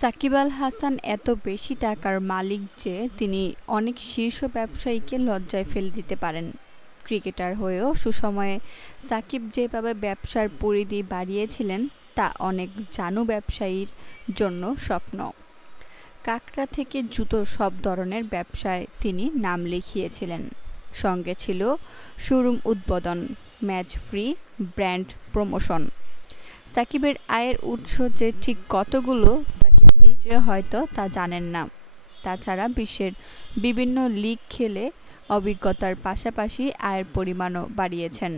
সাকিব আল হাসান এত বেশি টাকার মালিক যে তিনি অনেক শীর্ষ ব্যবসায়ীকে লজ্জায় ফেলে দিতে পারেন। ক্রিকেটার হয়েও সুসময়ে সাকিব যেভাবে ব্যবসার পরিধি বাড়িয়েছিলেন তা অনেক জানু ব্যবসায়ীর জন্য স্বপ্ন। কাঁকড়া থেকে জুতো সব ধরনের ব্যবসায় তিনি নাম লিখিয়েছিলেন। সঙ্গে ছিল শোরুম উদ্বোধন, ম্যাচ ফ্রি, ব্র্যান্ড প্রমোশন। সাকিবের আয়ের উৎস যে ঠিক কতগুলো সাকিব নিজে হয়তো তা জানেন না। তাছাড়া বিশ্বের বিভিন্ন লিগ খেলে অভিজ্ঞতার পাশাপাশি আয়ের পরিমাণও বাড়িয়েছেন।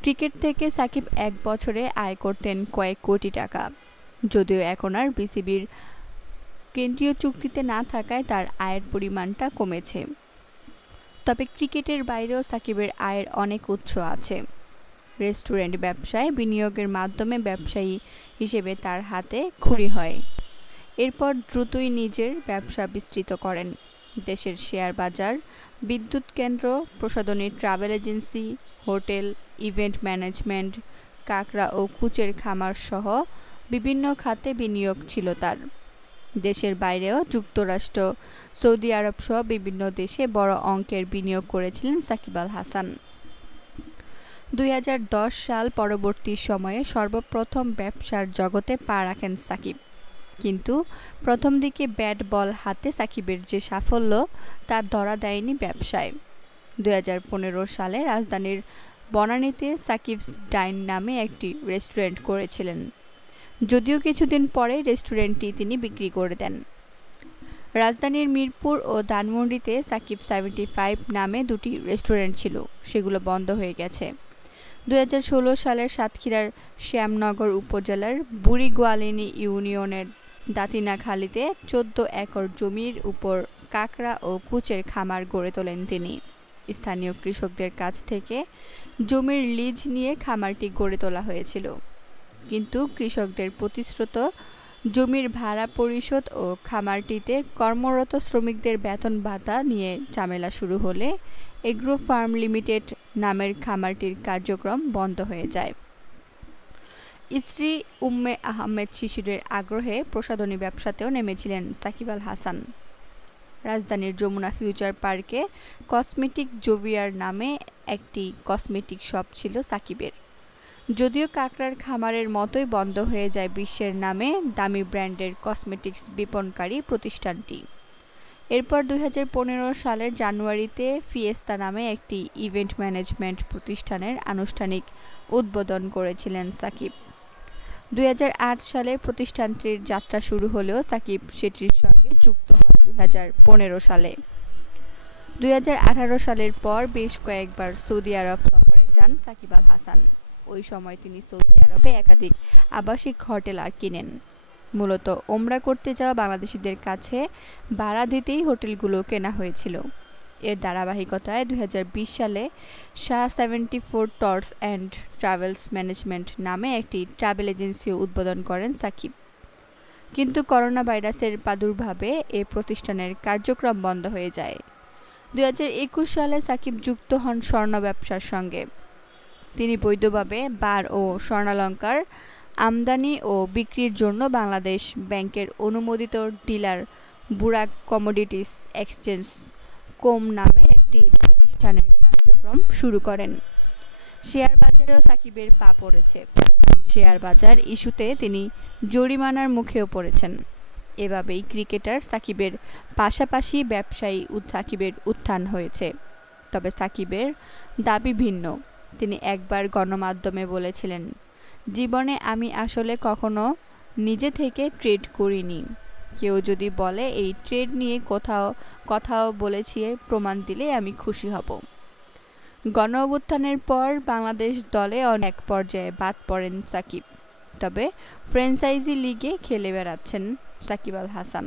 ক্রিকেট থেকে সাকিব এক বছরে আয় করতেন কয়েক কোটি টাকা। যদিও এখন আর বিসিবির কেন্দ্রীয় চুক্তিতে না থাকায় তার আয়ের পরিমাণটা কমেছে। তবে ক্রিকেটের বাইরেও সাকিবের আয়ের অনেক উৎস আছে। রেস্টুরেন্ট ব্যবসায় বিনিয়োগের মাধ্যমে ব্যবসায়ী হিসেবে তার হাতে খড়ি হয়। এরপর দ্রুতই নিজের ব্যবসা বিস্তৃত করেন। দেশের শেয়ার বাজার, বিদ্যুৎ কেন্দ্র, প্রসাধনী, travel agency, hotel, event management, কাঁকড়া ও কুচের খামার সহ বিভিন্ন খাতে বিনিয়োগ ছিল তার। দেশের বাইরেও যুক্তরাষ্ট্র, সৌদি আরব সহ বিভিন্ন দেশে বড় অঙ্কের বিনিয়োগ করেছিলেন সাকিব আল হাসান। 2010 সাল পরবর্তী সময়ে সর্বপ্রথম ব্যবসার জগতে পা রাখেন সাকিব। কিন্তু প্রথম দিকে ব্যাট বল হাতে সাকিবের যে সাফল্য তা ধরা দেয়নি ব্যবসায়। 2015 সালে রাজধানীর বনানীতে সাকিবস ডাইন নামে একটি রেস্টুরেন্ট করেছিলেন। যদিও কিছুদিন পরে রেস্টুরেন্টটি তিনি বিক্রি করে দেন। রাজধানীর মিরপুর ও ধানমন্ডিতে সাকিব 75 নামে দুটি রেস্টুরেন্ট ছিল, সেগুলো বন্ধ হয়ে গেছে। 2016 সালের সাতক্ষীরার শ্যামনগর উপজেলার বুড়িগোয়ালিনী ইউনিয়নের দাতিনাখালীতে 14 একর জমির উপর কাঁকড়া ও কুচের খামার গড়ে তোলেন তিনি। স্থানীয় কৃষকদের কাছ থেকে জমির লিজ নিয়ে খামারটি গড়ে তোলা হয়েছিল। কিন্তু কৃষকদের প্রতিশ্রুত জমির ভাড়া পরিশোধ ও খামারটিতে কর্মরত শ্রমিকদের বেতন ভাতা নিয়ে ঝামেলা শুরু হলে এগ্রো ফার্ম লিমিটেড নামের খামারটির কার্যক্রম বন্ধ হয়ে যায়। স্ত্রী উম্মে আহমেদ শিশিরের আগ্রহে প্রসাধনী ব্যবসাতেও নেমেছিলেন সাকিব আল হাসান। রাজধানীর যমুনা ফিউচার পার্কে কসমেটিক জোভিয়ার নামে একটি কসমেটিক শপ ছিল সাকিবের। যদিও কাঁকড়ার খামারের মতোই বন্ধ হয়ে যায় বিশ্বের নামে দামি ব্র্যান্ডের কসমেটিক্স বিপণনকারী প্রতিষ্ঠানটি। এরপর 2015 সালের জানুয়ারিতে ফিয়েস্তা নামে একটি ইভেন্ট ম্যানেজমেন্ট প্রতিষ্ঠানের আনুষ্ঠানিক উদ্বোধন করেছিলেন সাকিব। 2008 সালে প্রতিষ্ঠানটির যাত্রা শুরু হলেও সাকিব সেটির সঙ্গে যুক্ত হন 2015 সালে। 2018 সালের পর বেশ কয়েকবার সৌদি আরব সফরে যান সাকিব আল হাসান। ওই সময় তিনি সৌদি আরবে একাধিক আবাসিক হোটেল কিনেন। মূলত ওমরা করতে যাওয়া বাংলাদেশিদের কাছে ভাড়া দিতেই হোটেলগুলো কেনা হয়েছিল। এর ধারাবাহিকতায় 2020 সালে Shah 74 tours and travels management নামে একটি ট্রাভেল এজেন্সিও উদ্বোধন করেন সাকিব। কিন্তু করোনা ভাইরাসের প্রাদুর্ভাবে এ প্রতিষ্ঠানের কার্যক্রম বন্ধ হয়ে যায়। 2021 সালে সাকিব যুক্ত হন স্বর্ণ ব্যবসার সঙ্গে। তিনি বৈধভাবে বার ও স্বর্ণালংকার আমদানি ও বিক্রির জন্য বাংলাদেশ ব্যাংকের অনুমোদিত ডিলার বুরাক কমোডিটিস এক্সচেঞ্জ কোম নামের একটি প্রতিষ্ঠানের কার্যক্রম শুরু করেন। শেয়ার বাজারেও সাকিবের পা পড়েছে। শেয়ার বাজার ইস্যুতে তিনি জরিমানার মুখেও পড়েছেন। এভাবেই ক্রিকেটার সাকিবের পাশাপাশি ব্যবসায়ী সাকিবের উত্থান হয়েছে। তবে সাকিবের দাবি ভিন্ন। তিনি একবার গণমাধ্যমে বলেছিলেন, জীবনে আমি আসলে কখনো নিজে থেকে ট্রেড করিনি। কেউ যদি বলে এই ট্রেড নিয়ে কথাও বলেছি প্রমাণ দিলে আমি খুশি হব। গণ অভ্যুত্থানের পর বাংলাদেশ দলে অনেক পর্যায়ে বাদ পড়েন সাকিব। তবে ফ্র্যাঞ্চাইজি লিগে খেলে বেড়াচ্ছেন সাকিব আল হাসান।